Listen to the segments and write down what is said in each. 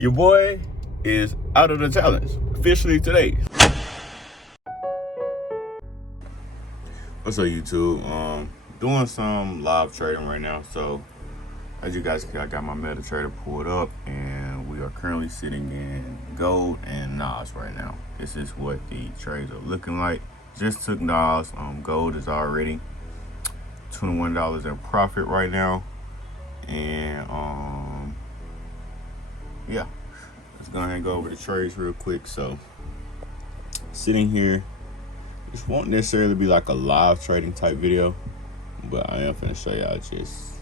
Your boy is out of the challenge officially today. What's up, YouTube? Doing some live trading right now. So as you guys can see, I got my MetaTrader pulled up, and we are currently sitting in gold and NOS right now. This is what the trades are looking like. Just took NOS. Gold is already $21 in profit right now, and yeah, let's go ahead and go over the trades real quick. So sitting here, this won't necessarily be like a live trading type video, but I am finna show y'all just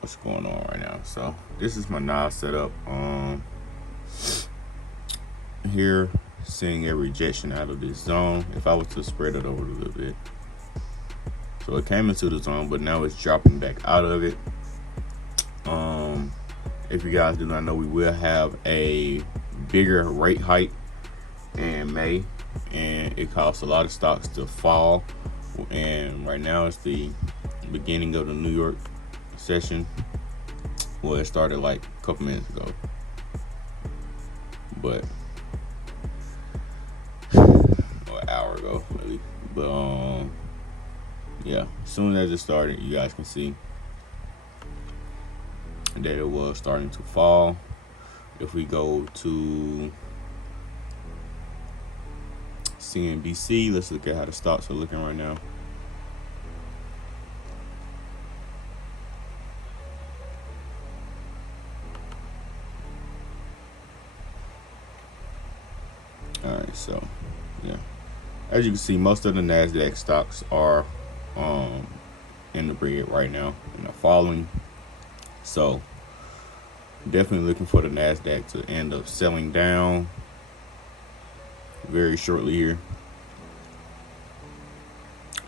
what's going on right now. So this is my NOS setup. Here, seeing a rejection out of this zone. If I was to spread it over a little bit, so it came into the zone, but now it's dropping back out of it. If you guys do not know, we will have a bigger rate hike in May, and it caused a lot of stocks to fall. And right now it's the beginning of the New York session. Well, it started like a couple minutes ago, but or an hour ago maybe. But yeah, as soon as it started, you guys can see that it was starting to fall. If we go to CNBC, let's look at how the stocks are looking right now. All right, so yeah, as you can see, most of the NASDAQ stocks are in the red right now and are falling. So definitely looking for the NASDAQ to end up selling down very shortly here.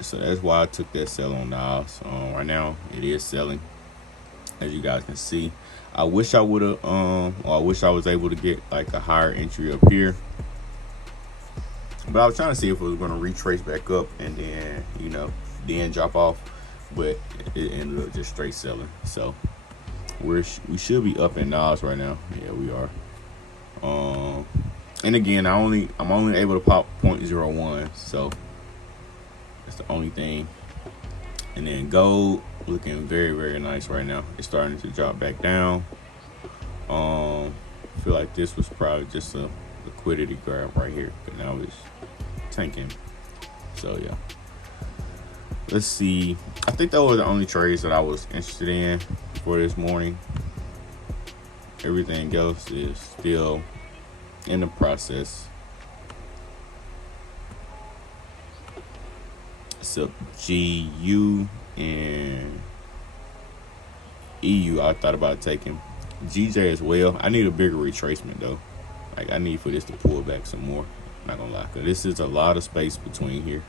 So that's why I took that sell on NOS. Right now it is selling, as you guys can see. I wish I would have or I wish I was able to get like a higher entry up here, but I was trying to see if it was going to retrace back up and then, you know, then drop off, but it ended up just straight selling. So we should be up in NOS right now. Yeah, we are. And again, I'm only able to pop 0.01, so that's the only thing. And then gold looking very, very nice right now. It's starting to drop back down. I feel like this was probably just a liquidity grab right here, but now it's tanking. So yeah, let's see. I think those were the only trades that I was interested in for this morning. Everything else is still in the process, except GU and EU. I thought about taking GJ as well. I need a bigger retracement though. Like, I need for this to pull back some more. I'm not gonna lie, cause this is a lot of space between here.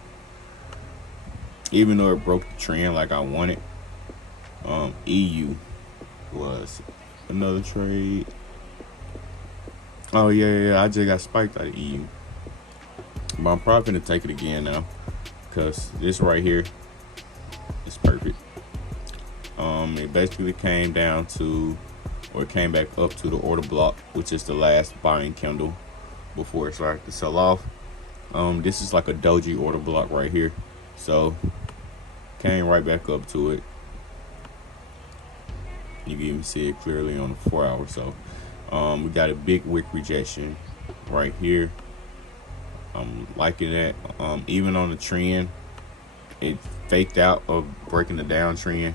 Even though it broke the trend like I wanted, EU was another trade. Oh yeah, I just got spiked out of EU, but I'm probably gonna take it again now, cause this right here is perfect. It basically came down to, or it came back up to the order block, which is the last buying candle before it started to sell off. This is like a doji order block right here, so came right back up to it. You can even see it clearly on the 4 hour. So we got a big wick rejection right here. I'm liking that. Even on the trend, it faked out of breaking the downtrend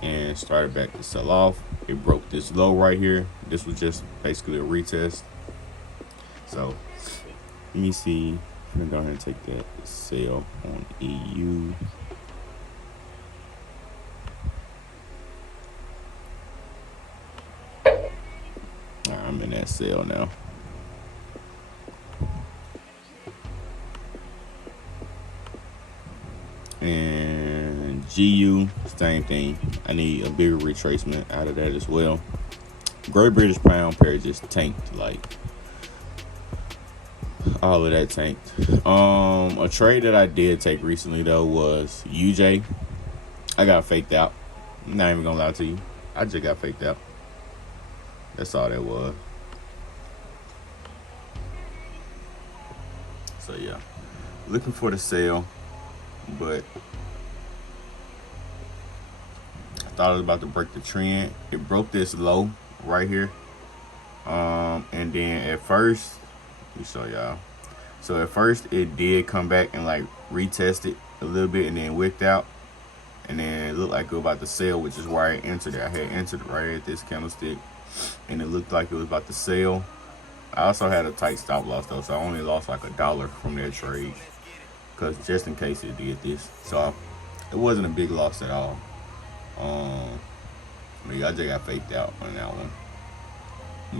and started back to sell off. It broke this low right here. This was just basically a retest. So let me see. I'm gonna go ahead and take that sale on EU. I'm in that sale now. And GU, same thing. I need a bigger retracement out of that as well. Great British Pound pair just tanked, like all of that tanked. A trade that I did take recently though was UJ. I got faked out. I'm not even gonna lie to you. I just got faked out. That's all that was. So yeah, looking for the sale, but I thought it was about to break the trend. It broke this low right here. And then at first, let me show y'all. So at first it did come back and like retest it a little bit and then wicked out. And then it looked like it was about to sell, which is why I entered it. I had entered right at this candlestick and it looked like it was about to sell. I also had a tight stop loss though, so I only lost like $1 from that trade, because just in case it did this. So it wasn't a big loss at all. But yeah, I just got faked out on that one.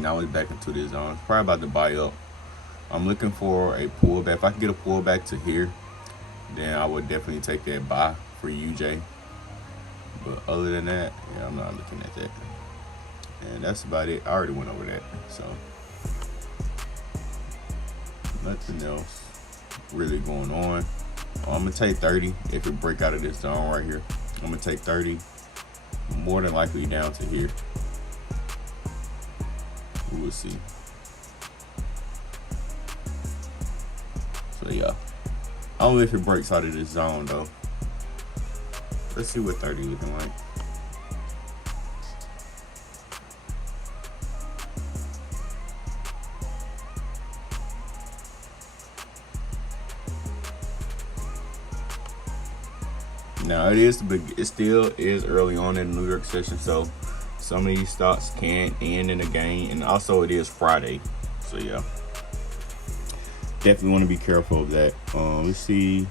Now it's back into this zone. It's probably about to buy up. I'm looking for a pullback. If I can get a pullback to here, then I would definitely take that buy for UJ. But other than that, yeah, I'm not looking at that. And that's about it. I already went over that. So nothing else really going on. I'm gonna take 30 if it break out of this zone right here. I'm gonna take 30, more than likely down to here. We will see. So yeah, only if it breaks out of this zone though. Let's see what 30 looking like. Now it still is early on in the New York session, so some of these stocks can end in a gain, and also it is Friday, so yeah, definitely want to be careful of that. Let's see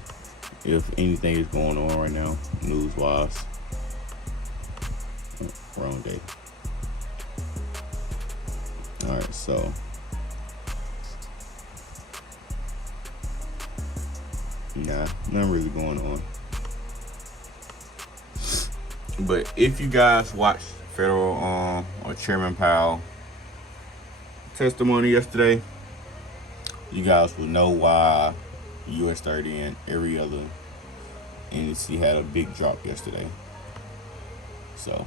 if anything is going on right now news wise. Wrong day. All right, so nah, nothing really going on. But if you guys watched Federal or Chairman Powell testimony yesterday, you guys will know why US 30 and every other index had a big drop yesterday. So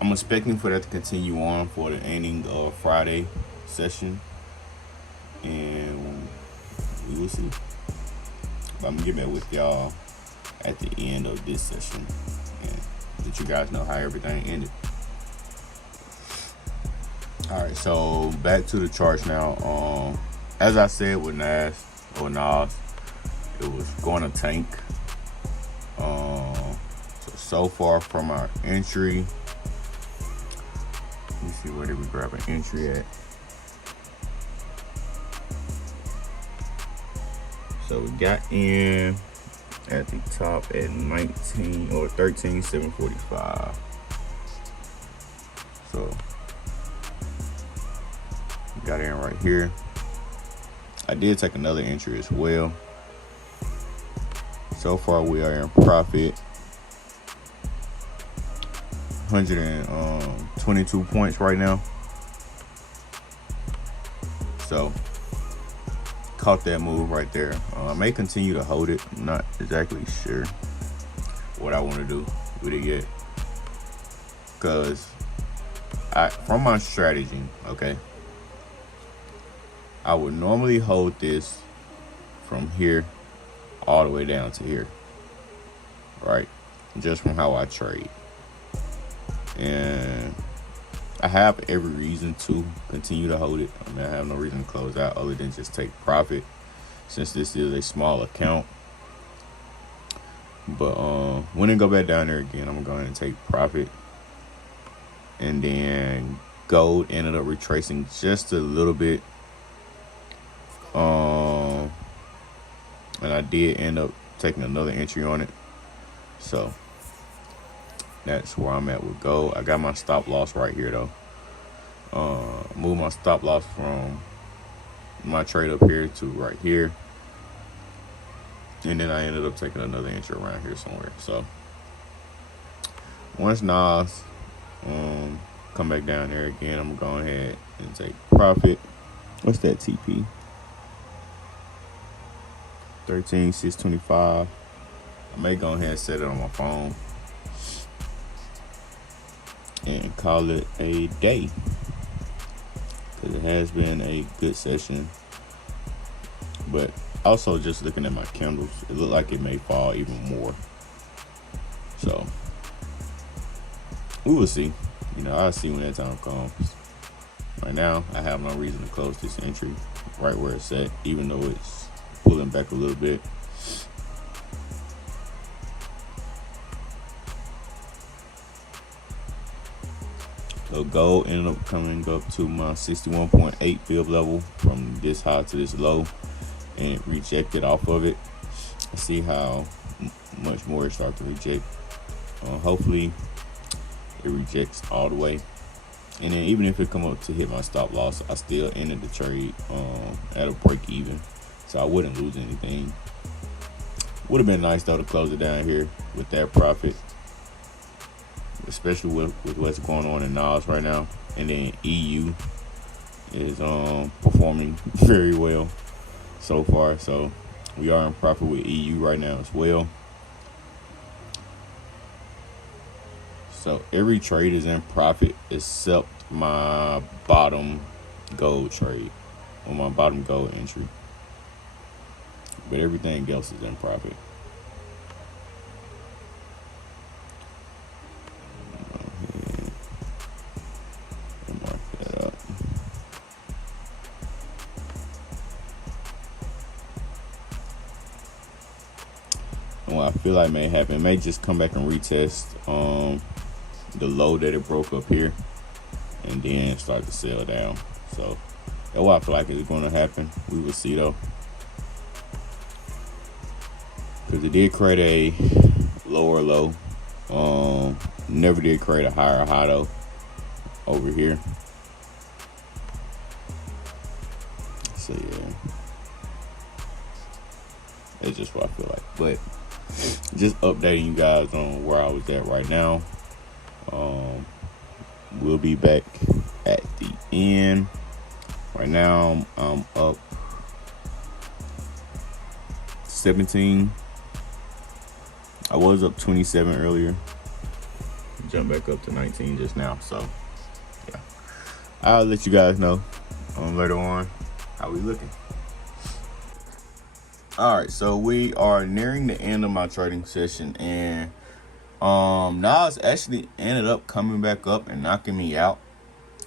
I'm expecting for that to continue on for the ending of Friday session, and we will see. But I'm gonna get back with y'all at the end of this session and let you guys know how everything ended. All right, so back to the charts now. As I said with Nas, it was going to tank. So far from our entry, let me see, where did we grab an entry at? So we got in at the top at 19 or 13,745. So got in right here. I did take another entry as well. So far we are in profit. 122 points right now. So caught that move right there. I may continue to hold it. I'm not exactly sure what I want to do with it yet, because from my strategy, okay, I would normally hold this from here all the way down to here, right? Just from how I trade. And I have every reason to continue to hold it. I mean, I have no reason to close out other than just take profit, since this is a small account. But when it go back down there again, I'm going to take profit. And then gold ended up retracing just a little bit. And I did end up taking another entry on it. So that's where I'm at with gold. I got my stop loss right here though. Move my stop loss from my trade up here to right here. And then I ended up taking another entry around here somewhere. So once Nas come back down there again, I'm going ahead and take profit. What's that TP? 13,625. I may go ahead and set it on my phone. and call it a day, because it has been a good session. But also, just looking at my candles, it looked like it may fall even more. So we will see. I'll see when that time comes. Right now, I have no reason to close this entry right where it's at, even though it's pulling back a little bit. So gold ended up coming up to my 61.8 fib level from this high to this low, and it rejected off of it. Let's see how much more it starts to reject. Hopefully it rejects all the way, and then even if it come up to hit my stop loss, I still ended the trade at a break even, so I wouldn't lose anything. Would have been nice though to close it down here with that profit, especially with what's going on in NAS right now. And then EU is performing very well so far, so we are in profit with EU right now as well. So every trade is in profit except my bottom gold trade, or my bottom gold entry, but everything else is in profit. What I feel like may happen, it may just come back and retest the low that it broke up here, and then start to sell down. So that's what I feel like is going to happen. We will see though, because it did create a lower low, never did create a higher high though over here. So yeah, that's just what I feel like. But just updating you guys on where I was at right now. We'll be back at the end. Right now I'm up 17. I was up 27 earlier. Jump back up to 19 just now. So yeah, I'll let you guys know later on how we looking. All right, so we are nearing the end of my trading session, and Nas actually ended up coming back up and knocking me out.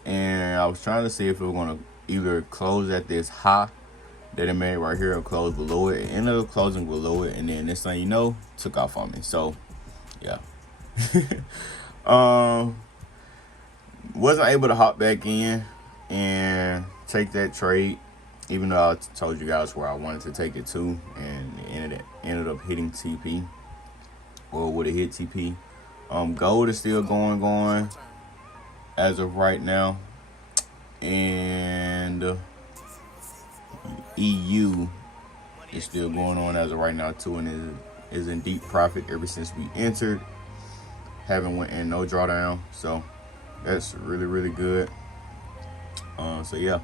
And I was trying to see if it was going to either close at this high that it made right here or close below it. It ended up closing below it, and then this thing, took off on me. So yeah. Wasn't able to hop back in and take that trade, even though I told you guys where I wanted to take it to, and it ended up hitting TP, or would have hit TP. Gold is still going as of right now, and EU is still going on as of right now too, and is in deep profit ever since we entered. Haven't went in no drawdown, so that's really good. So yeah,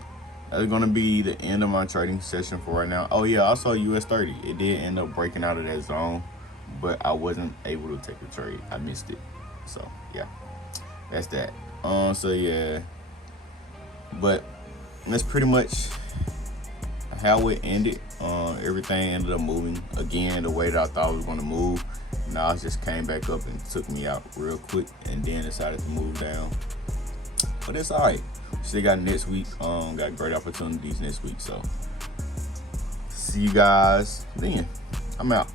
that's gonna be the end of my trading session for right now. Oh yeah, also US 30, it did end up breaking out of that zone, but I wasn't able to take the trade. I missed it. So yeah, that's that. So yeah, but that's pretty much how it ended. Everything ended up moving again the way that I thought it was going to move. Now it just came back up and took me out real quick, and then decided to move down. But it's all right. Still got next week. Got great opportunities next week. So see you guys then. I'm out.